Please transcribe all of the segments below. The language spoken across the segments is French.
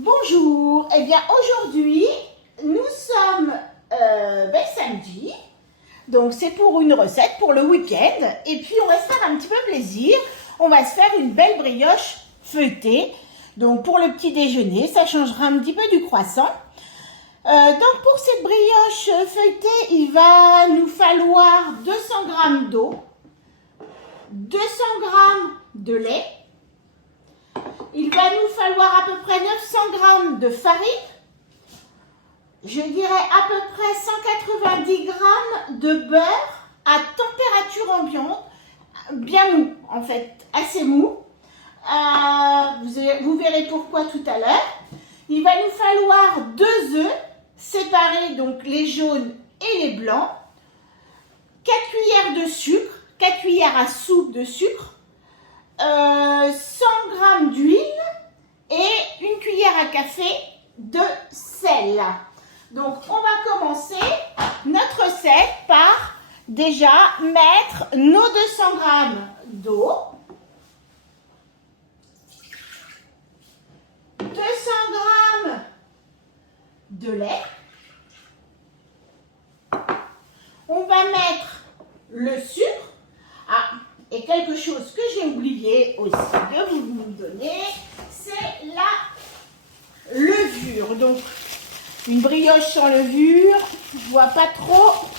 Bonjour, eh bien aujourd'hui nous sommes samedi, donc c'est pour une recette pour le week-end et puis on va se faire un petit peu plaisir, on va se faire une belle brioche feuilletée, donc pour le petit déjeuner, ça changera un petit peu du croissant. Donc pour cette brioche feuilletée, il va nous falloir 200 g d'eau, 200 g de lait, il va nous falloir à peu près 900 g de farine, je dirais à peu près 190 g de beurre à température ambiante, bien mou en fait, assez mou. Vous verrez pourquoi tout à l'heure. Il va nous falloir 2 œufs séparés, donc les jaunes et les blancs, 4 cuillères de sucre, 4 cuillères à soupe de sucre, 100 g d'huile et une cuillère à café de sel. Donc on va commencer notre recette par déjà mettre nos 200 g d'eau, 200 g de lait, on va mettre le sucre, et quelque chose que j'ai oublié aussi de vous donner, c'est la levure. Donc une brioche sans levure, je ne vois pas trop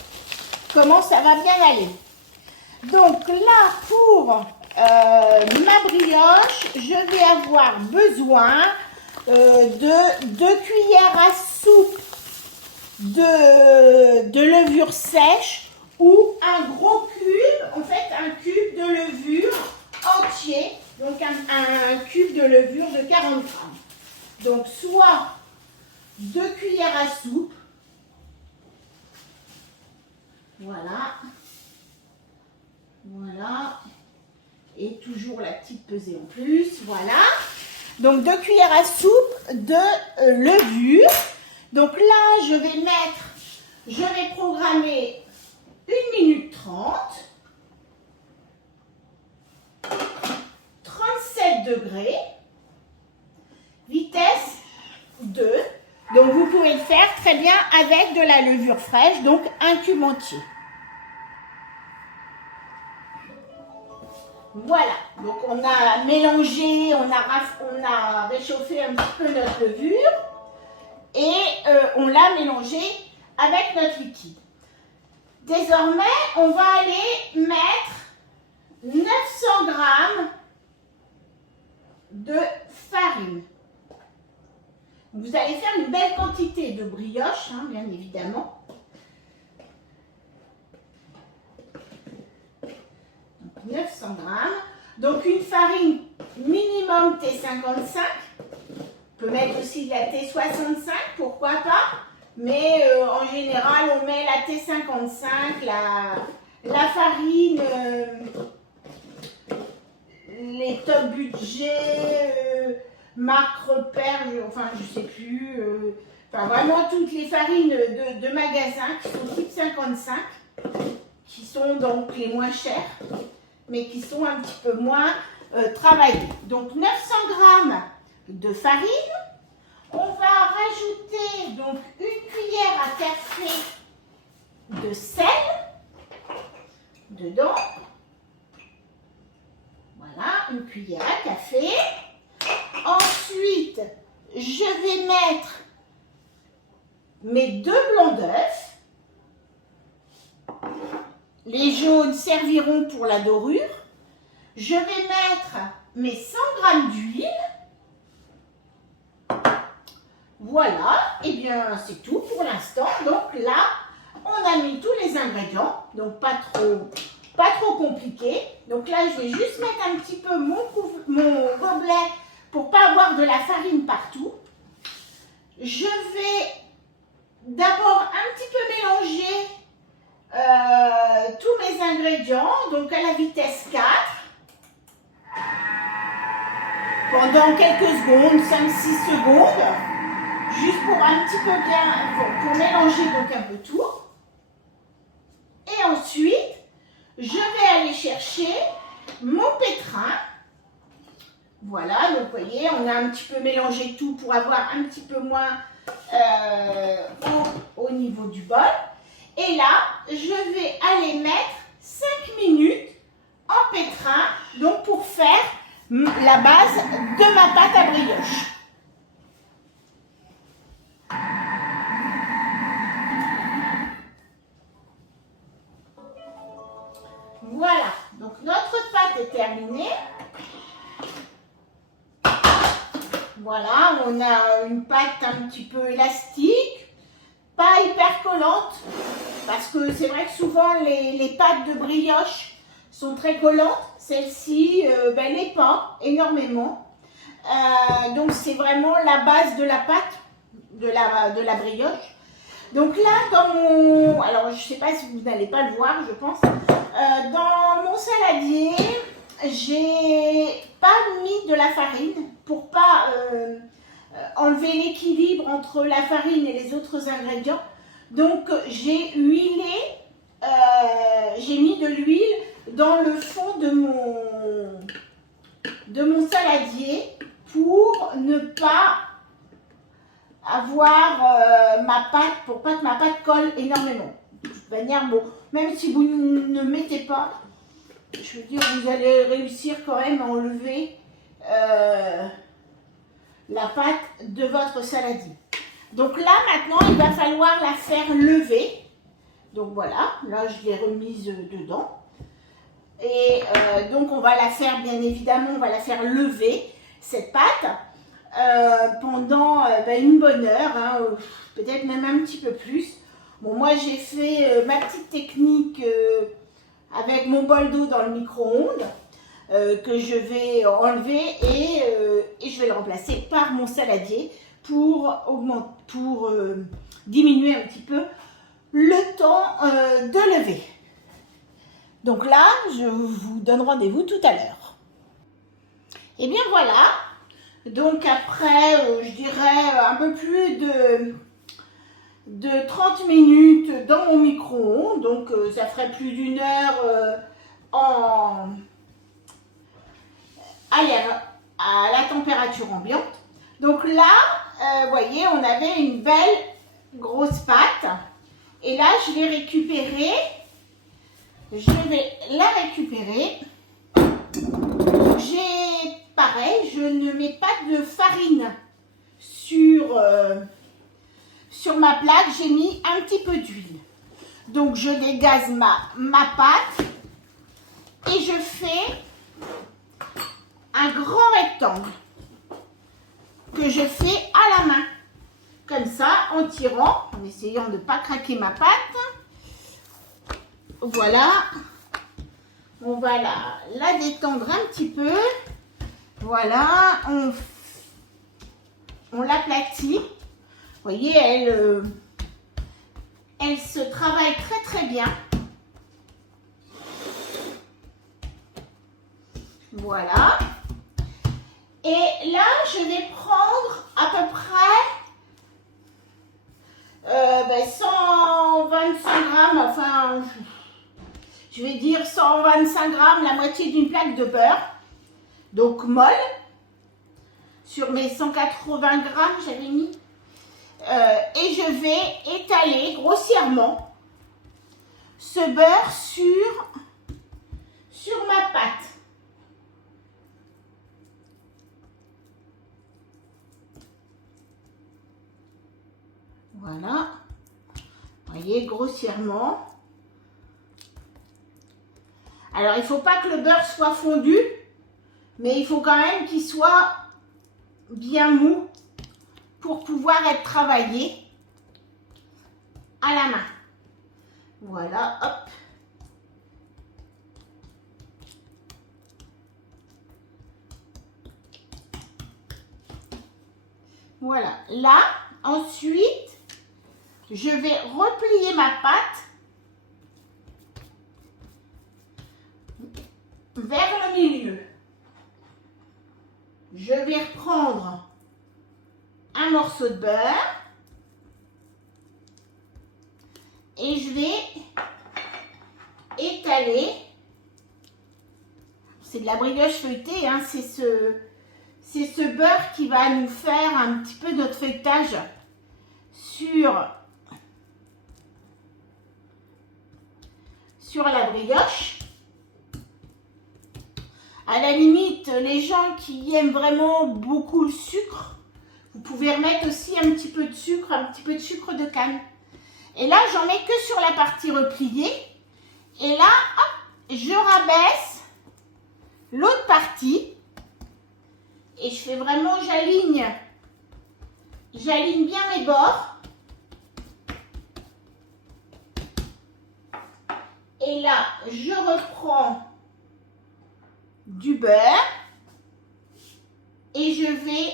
comment ça va bien aller. Donc là, pour ma brioche, je vais avoir besoin de 2 cuillères à soupe de levure sèche ou un gros cube, en fait un cube de levure entier, donc un cube de levure de 40 g. Donc soit 2 cuillères à soupe, voilà, et toujours la petite pesée en plus, voilà. Donc 2 cuillères à soupe de levure. Donc là, je vais programmer 1 minute 30, 37 degrés, vitesse 2. Donc vous pouvez le faire très bien avec de la levure fraîche, donc un cube entier. Voilà, donc on a mélangé, on a réchauffé un petit peu notre levure et on l'a mélangé avec notre liquide. Désormais, on va aller mettre 900 g de farine. Vous allez faire une belle quantité de brioche, bien évidemment. Donc 900 g. Donc une farine minimum T55. On peut mettre aussi de la T65, pourquoi pas. Mais en général, on met la T55, la farine, les top budget, marque repère, je sais plus, vraiment toutes les farines de magasin qui sont toutes 55, qui sont donc les moins chères, mais qui sont un petit peu moins travaillées. Donc 900 g de farine. On va rajouter donc une cuillère à café de sel dedans. Voilà, une cuillère à café. Ensuite, je vais mettre mes 2 blancs d'œufs. Les jaunes serviront pour la dorure. Je vais mettre mes 100 g d'huile. Voilà, et bien c'est tout pour l'instant. Donc là, on a mis tous les ingrédients, donc pas trop compliqué. Donc là, je vais juste mettre un petit peu mon gobelet pour pas avoir de la farine partout. Je vais d'abord un petit peu mélanger tous mes ingrédients, donc à la vitesse 4. Pendant quelques secondes, 5-6 secondes. Juste pour un petit peu bien, pour mélanger donc un peu tout. Et ensuite, je vais aller chercher mon pétrin Voilà, donc vous voyez, on a un petit peu mélangé tout pour avoir un petit peu moins au niveau du bol. Et là, je vais aller mettre 5 minutes en pétrin, donc pour faire la base de ma pâte à brioche. Voilà, donc notre pâte est terminée. Voilà, on a une pâte un petit peu élastique, pas hyper collante, parce que c'est vrai que souvent les pâtes de brioche sont très collantes. Celle-ci, elle n'est pas énormément. Donc c'est vraiment la base de la pâte, de la brioche. Donc là, dans mon... Alors je ne sais pas si vous n'allez pas le voir, je pense. Dans mon saladier, j'ai pas mis de la farine pour pas enlever l'équilibre entre la farine et les autres ingrédients. Donc j'ai huilé, j'ai mis de l'huile dans le fond de mon saladier pour ne pas avoir ma pâte, pour pas que ma pâte colle énormément. De toute manière, bon, même si vous ne mettez pas, je veux dire, vous allez réussir quand même à enlever la pâte de votre saladier. Donc là, maintenant, il va falloir la faire lever. Donc voilà, là, je l'ai remise dedans. Et donc, on va la faire, bien évidemment, on va la faire lever, cette pâte, pendant une bonne heure, hein, peut-être même un petit peu plus. Bon, moi, j'ai fait ma petite technique avec mon bol d'eau dans le micro-ondes, que je vais enlever et je vais le remplacer par mon saladier pour diminuer un petit peu le temps de lever. Donc là, je vous donne rendez-vous tout à l'heure. Et bien voilà, donc après, je dirais un peu plus de 30 minutes dans mon micro-ondes, donc ça ferait plus d'une heure à la température ambiante. Donc là, vous voyez, on avait une belle grosse pâte. Et là, je vais récupérer. Je vais la récupérer. J'ai, pareil, je ne mets pas de farine sur ma plaque. J'ai mis un petit peu d'huile. Donc, je dégaze ma pâte et je fais un grand rectangle que je fais à la main. Comme ça, en tirant, en essayant de ne pas craquer ma pâte. Voilà. On va la détendre un petit peu. Voilà. On l'aplatit. Vous voyez, elle se travaille très très bien. Voilà. Et là, je vais prendre à peu près 125 grammes, enfin, je vais dire 125 grammes, la moitié d'une plaque de beurre, donc molle. Sur mes 180 grammes, j'avais mis. Et je vais étaler grossièrement ce beurre sur ma pâte. Voilà. Vous voyez, grossièrement. Alors, il ne faut pas que le beurre soit fondu, mais il faut quand même qu'il soit bien mou pour pouvoir être travaillé à la main. Voilà, hop. Voilà, là, ensuite, je vais replier ma pâte vers le milieu. Je vais reprendre un morceau de beurre et je vais étaler. C'est de la brioche feuilletée, hein, c'est c'est ce beurre qui va nous faire un petit peu notre feuilletage sur la brioche. À la limite, les gens qui aiment vraiment beaucoup le sucre, vous pouvez remettre aussi un petit peu de sucre de canne. Et là, j'en mets que sur la partie repliée. Et là, hop, je rabaisse l'autre partie. Et je fais vraiment, j'aligne bien mes bords. Et là, je reprends du beurre et je vais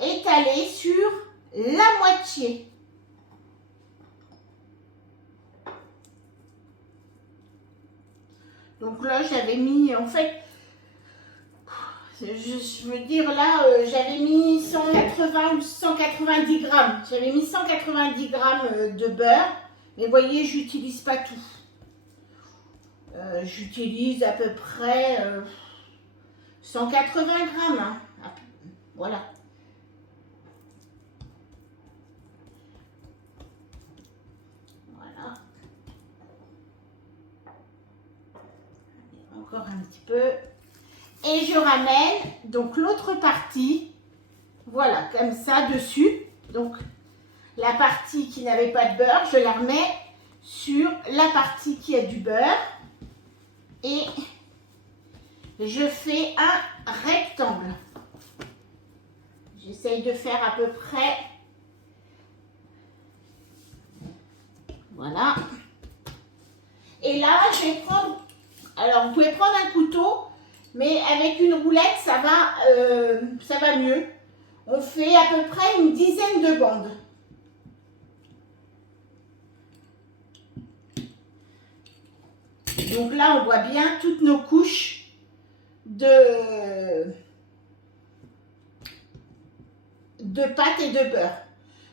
étaler sur la moitié. Donc là, j'avais mis, en fait, je veux dire là, j'avais mis 180 ou 190 grammes. J'avais mis 190 grammes de beurre. Mais vous voyez, j'utilise pas tout. J'utilise à peu près 180 grammes. Hein. Voilà. Voilà. Encore un petit peu. Et je ramène donc l'autre partie, voilà, comme ça dessus. Donc la partie qui n'avait pas de beurre, je la remets sur la partie qui a du beurre. Et je fais un rectangle. J'essaye de faire à peu près. Voilà. Et là, je vais prendre. Alors, vous pouvez prendre un couteau, mais avec une roulette, ça va mieux. On fait à peu près une dizaine de bandes. Donc là, on voit bien toutes nos couches de pâte et de beurre.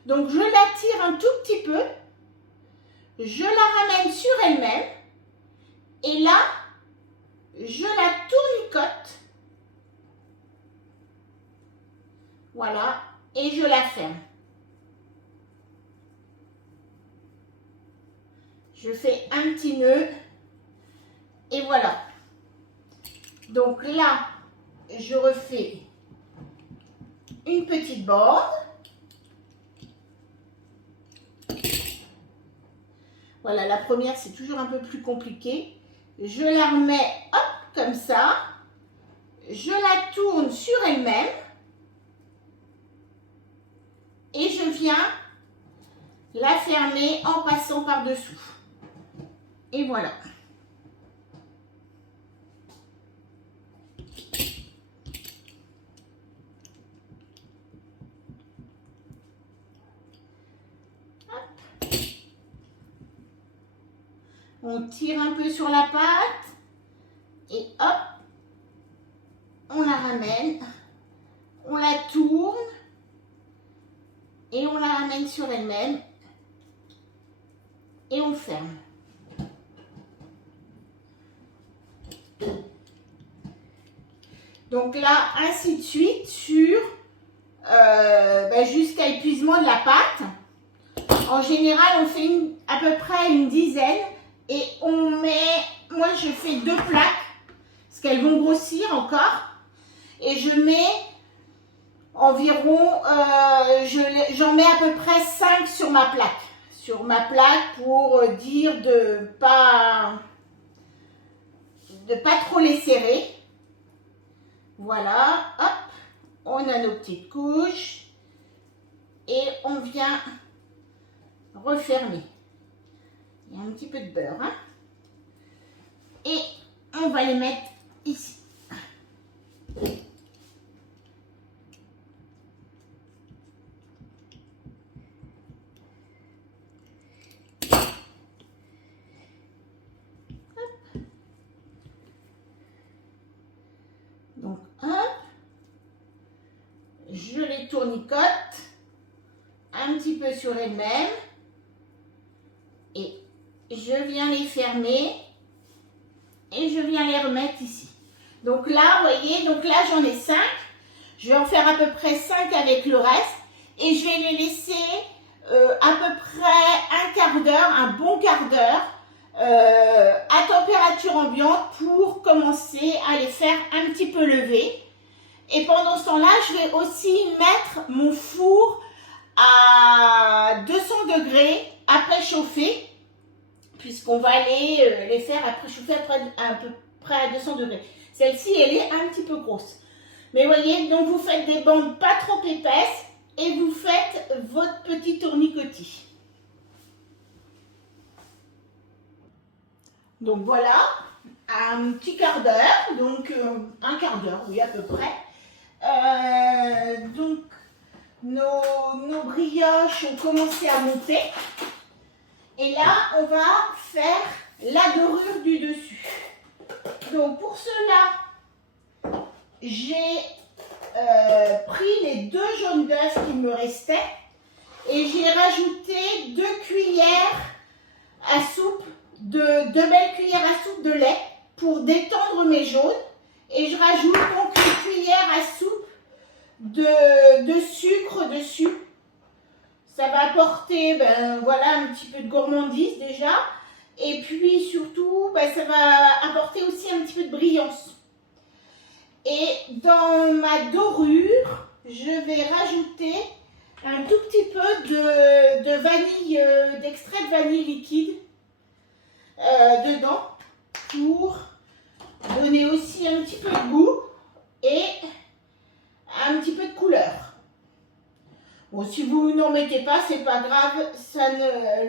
Donc, je la tire un tout petit peu. Je la ramène sur elle-même. Et là, je la tournicote. Voilà. Et je la ferme. Je fais un petit nœud. Et voilà. Donc là, je refais une petite bande. Voilà, la première, c'est toujours un peu plus compliqué. Je la remets, hop, comme ça. Je la tourne sur elle-même. Et je viens la fermer en passant par-dessous. Et voilà. On tire un peu sur la pâte et hop, on la ramène, on la tourne et on la ramène sur elle-même et on ferme. Donc là, ainsi de suite sur jusqu'à épuisement de la pâte. En général, on fait à peu près une dizaine. Et on met, moi je fais 2 plaques, parce qu'elles vont grossir encore. Et je mets environ, j'en mets à peu près 5 sur ma plaque. Sur ma plaque pour dire de pas trop les serrer. Voilà, hop, on a nos petites couches. Et on vient refermer. Il y a un petit peu de beurre. Hein? Et on va les mettre ici. Hop. Donc, hop. Je les tournicote un petit peu sur elles-mêmes. Et je viens les fermer et je viens les remettre ici. Donc là, vous voyez, donc là j'en ai 5. Je vais en faire à peu près 5 avec le reste. Et je vais les laisser à peu près un quart d'heure, un bon quart d'heure, à température ambiante pour commencer à les faire un petit peu lever. Et pendant ce temps-là, je vais aussi mettre mon four à 200 degrés à préchauffer, puisqu'on va aller les faire à préchauffer à peu près à 200 degrés. Celle-ci, elle est un petit peu grosse. Mais vous voyez, donc vous faites des bandes pas trop épaisses et vous faites votre petit tournicotis. Donc voilà, un petit quart d'heure, donc un quart d'heure, oui à peu près. Donc nos brioches ont commencé à monter. Et là, on va faire la dorure du dessus. Donc pour cela, j'ai pris les 2 jaunes d'œufs qui me restaient et j'ai rajouté 2 cuillères à soupe, 2 belles cuillères à soupe de lait pour détendre mes jaunes. Et je rajoute donc une cuillère à soupe de sucre dessus. Ça va apporter voilà, un petit peu de gourmandise déjà. Et puis surtout, ça va apporter aussi un petit peu de brillance. Et dans ma dorure, je vais rajouter un tout petit peu de vanille, d'extrait de vanille liquide dedans pour donner aussi un petit peu de goût et un petit peu de couleur. Bon, si vous n'en mettez pas, c'est pas grave,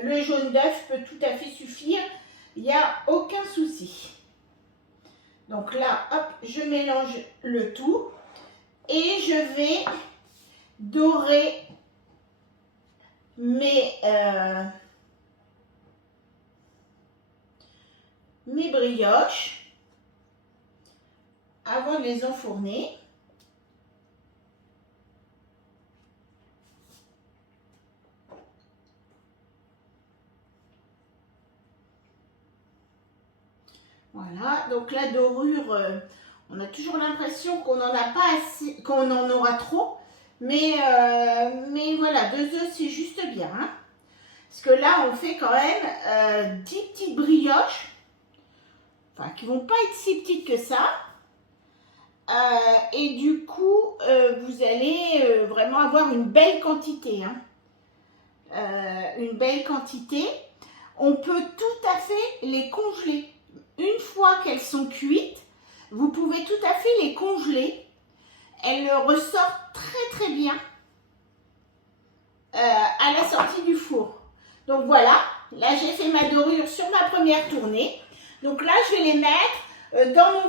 le jaune d'œuf peut tout à fait suffire, il n'y a aucun souci. Donc là, hop, je mélange le tout et je vais dorer mes brioches avant de les enfourner. Voilà, donc la dorure, on a toujours l'impression qu'on n'en a pas assez, qu'on en aura trop, mais voilà, 2 œufs c'est juste bien. Hein, parce que là, on fait quand même 10 petites brioches, enfin qui vont pas être si petites que ça. Et du coup, vous allez vraiment avoir une belle quantité. Hein, une belle quantité. On peut tout à fait les congeler. Une fois qu'elles sont cuites, vous pouvez tout à fait les congeler. Elles ressortent très très bien à la sortie du four. Donc voilà, là j'ai fait ma dorure sur ma première tournée. Donc là je vais les mettre dans mon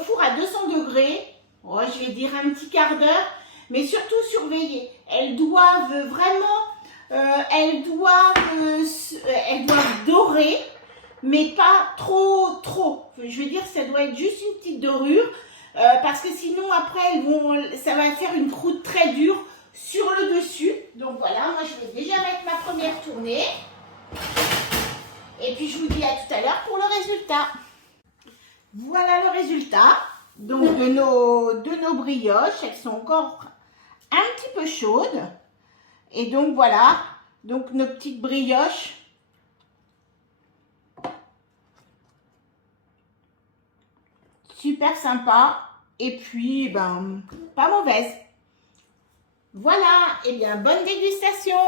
four à 200 degrés. Oh, je vais dire un petit quart d'heure, mais surtout surveiller. Elles doivent vraiment, elles doivent dorer, mais pas trop. Je veux dire, ça doit être juste une petite dorure, parce que sinon après ça va faire une croûte très dure sur le dessus. Donc voilà, moi je vais déjà mettre ma première tournée. Et puis je vous dis à tout à l'heure pour le résultat. Voilà le résultat. Donc de nos brioches, elles sont encore un petit peu chaudes. Et donc voilà, donc nos petites brioches. Super sympa. Et puis, pas mauvaise. Voilà, et bien bonne dégustation.